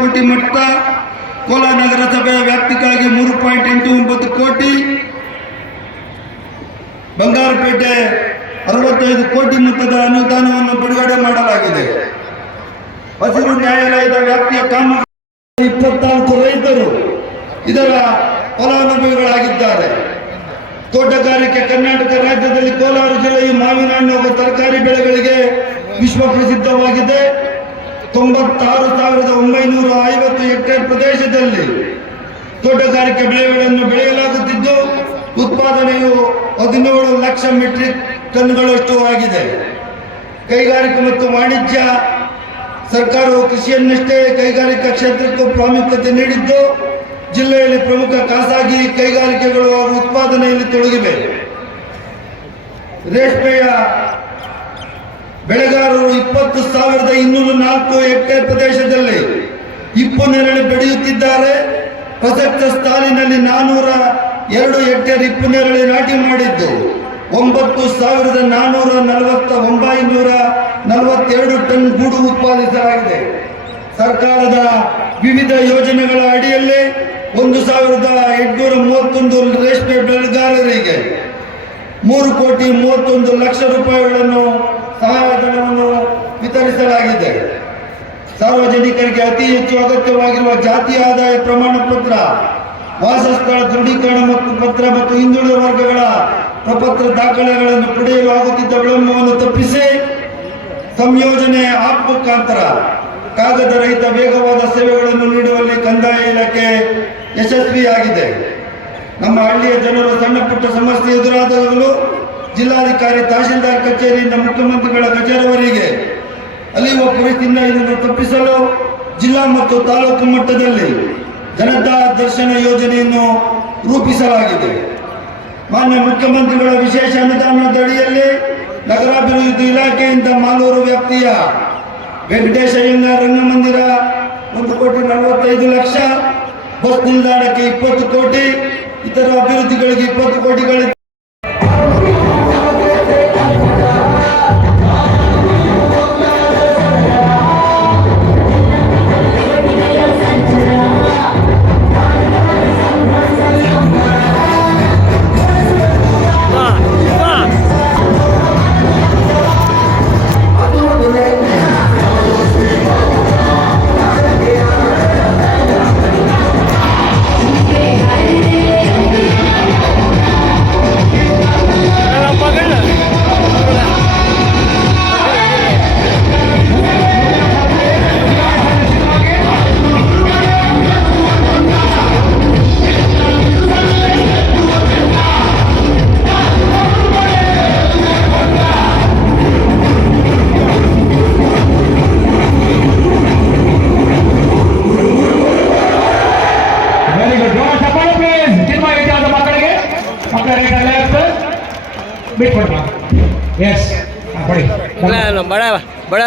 ಕೋಟಿ ಮೊತ್ತ ಕೋಲಾರ ನಗರಸಭೆಯ ವ್ಯಾಪ್ತಿಗಾಗಿ ಮೂರು ಪಾಯಿಂಟ್ ಎಂಟು ಒಂಬತ್ತು ಕೋಟಿ, ಬಂಗಾರಪೇಟೆ ಅರವತ್ತೈದು ಕೋಟಿ ಮೊತ್ತದ ಅನುದಾನವನ್ನು ಬಿಡುಗಡೆ ಮಾಡಲಾಗಿದೆ. ಹಸಿರು ನ್ಯಾಯಾಲಯದ ವ್ಯಾಪ್ತಿಯ ಕಾಮಗಾರಿ ಇಪ್ಪತ್ನಾಲ್ಕು ರೈತರು ಇದರ ಫಲಾನುಭವಿಗಳಾಗಿದ್ದಾರೆ. ತೋಟಗಾರಿಕೆ ಕರ್ನಾಟಕ ರಾಜ್ಯದಲ್ಲಿ ಕೋಲಾರ ಜಿಲ್ಲೆಯು ಮಾವಿನ ಹಣ್ಣು ತರಕಾರಿ ಬೆಳೆಗಳಿಗೆ ವಿಶ್ವ ಪ್ರಸಿದ್ಧವಾಗಿದೆ ತೊಂಬತ್ತಾರು ಸಾವಿರದ ಒಂಬೈನೂರ ಐವತ್ತು ಹೆಕ್ಟೇರ್ ಪ್ರದೇಶದಲ್ಲಿ ತೋಟಗಾರಿಕೆ ಬೆಳೆಗಳನ್ನು ಬೆಳೆಯಲಾಗುತ್ತಿದ್ದು, ಉತ್ಪಾದನೆಯು ಹದಿನೇಳು ಲಕ್ಷ ಮೆಟ್ರಿಕ್ ಟನ್ಗಳಷ್ಟು ಆಗಿದೆ. ಕೈಗಾರಿಕೆ ಮತ್ತು ವಾಣಿಜ್ಯ ಸರ್ಕಾರವು ಕೃಷಿಯನ್ನಷ್ಟೇ ಕೈಗಾರಿಕಾ ಕ್ಷೇತ್ರಕ್ಕೂ ಪ್ರಾಮುಖ್ಯತೆ ನೀಡಿದ್ದು, ಜಿಲ್ಲೆಯಲ್ಲಿ ಪ್ರಮುಖ ಖಾಸಗಿ ಕೈಗಾರಿಕೆಗಳು ಹಾಗೂ ಉತ್ಪಾದನೆಯಲ್ಲಿ ತೊಡಗಿವೆ. ರೇಷ್ಮೆಯ ಇಪ್ಪತ್ತು ಸಾವಿರದ ಇನ್ನೂರ ನಾಲ್ಕು ಹೆಕ್ಟೇರ್ ಪ್ರದೇಶದಲ್ಲಿ ಇಪ್ಪು ನೆರಳು ಬೆಳೆಯುತ್ತಿದ್ದಾರೆ. ಪ್ರಸಕ್ತ ಸಾಲಿನಲ್ಲಿ ನಾನೂರ ಎರಡು ಹೆಕ್ಟೇರ್ ಇಪ್ಪು ನೆರಳು ನಾಟಿ ಮಾಡಿದ್ದು. ಒಂಬತ್ತು ಸಾವಿರದ ನಾನೂರ ನಲವತ್ತ ಒಂಬೈನೂರ ನಲವತ್ತೆರಡು ಟನ್ ಗೂಡು ಉತ್ಪಾದಿಸಲಾಗಿದೆ. ಸರ್ಕಾರದ ವಿವಿಧ ಯೋಜನೆಗಳ ಅಡಿಯಲ್ಲಿ ಒಂದು ಸಾವಿರದ ಎಂಟುನೂರ ಮೂವತ್ತೊಂದು ರೇಷ್ಮೆ ಬೆಳೆಗಾರರಿಗೆ ಮೂರು ಕೋಟಿ ಮೂವತ್ತೊಂದು ಲಕ್ಷ ರೂಪಾಯಿಗಳನ್ನು ಸಹಾಯಧನವನ್ನು ವಿತರಿಸಲಾಗಿದೆ ಸಾರ್ವಜನಿಕರಿಗೆ ಅತಿ ಹೆಚ್ಚು ಅಗತ್ಯವಾಗಿರುವ ಜಾತಿ ಆದಾಯ ಪ್ರಮಾಣ ಪತ್ರ, ವಾಸಸ್ಥಳ ದೃಢೀಕರಣ ಮತ್ತು ಪತ್ರ ಮತ್ತು ಹಿಂದುಳಿದ ವರ್ಗಗಳ ಪ್ರಪತ್ರ ದಾಖಲೆಗಳನ್ನು ಪಡೆಯಲು ಆಗುತ್ತಿದ್ದ ವಿಳಂಬವನ್ನು ತಪ್ಪಿಸಿ ಸಂಯೋಜನೆ ಆಪ್ ಮುಖಾಂತರ ಕಾಗದ ರಹಿತ ವೇಗವಾದ ಸೇವೆಗಳನ್ನು ನೀಡುವಲ್ಲಿ ಕಂದಾಯ ಇಲಾಖೆ ಯಶಸ್ವಿಯಾಗಿದೆ. ನಮ್ಮ ಹಳ್ಳಿಯ ಜನರು ಸಣ್ಣ ಪುಟ್ಟ ಸಮಸ್ಯೆ ಎದುರಾದಾಗಲೂ ಜಿಲ್ಲಾಧಿಕಾರಿ ತಹಶೀಲ್ದಾರ್ ಕಚೇರಿಯಿಂದ ಮುಖ್ಯಮಂತ್ರಿಗಳ ಕಚೇರಿವರೆಗೆ ಅಲಿಯುವ ಪರಿಸ್ಥಿತಿಯಿಂದ ಇದನ್ನು ತಪ್ಪಿಸಲು ಜಿಲ್ಲಾ ಮತ್ತು ತಾಲೂಕು ಮಟ್ಟದಲ್ಲಿ ಜನತಾ ದರ್ಶನ ಯೋಜನೆಯನ್ನು ರೂಪಿಸಲಾಗಿದೆ. ಮಾನ್ಯ ಮುಖ್ಯಮಂತ್ರಿಗಳ ವಿಶೇಷ ಅನುದಾನದ ಅಡಿಯಲ್ಲಿ ನಗರಾಭಿವೃದ್ಧಿ ಇಲಾಖೆಯಿಂದ ಮಾಲೂರು ವ್ಯಾಪ್ತಿಯ ವೆಂಕಟೇಶಯ್ಯಂಗ ರಂಗಮಂದಿರ ಒಂದು ಕೋಟಿ ನಲವತ್ತೈದು ಲಕ್ಷ, ಬಸ್ ನಿಲ್ದಾಣಕ್ಕೆ ಇಪ್ಪತ್ತು ಕೋಟಿ, ಇತರ ಅಭಿವೃದ್ಧಿಗಳಿಗೆ ಇಪ್ಪತ್ತು ಕೋಟಿಗಳ Yes. Por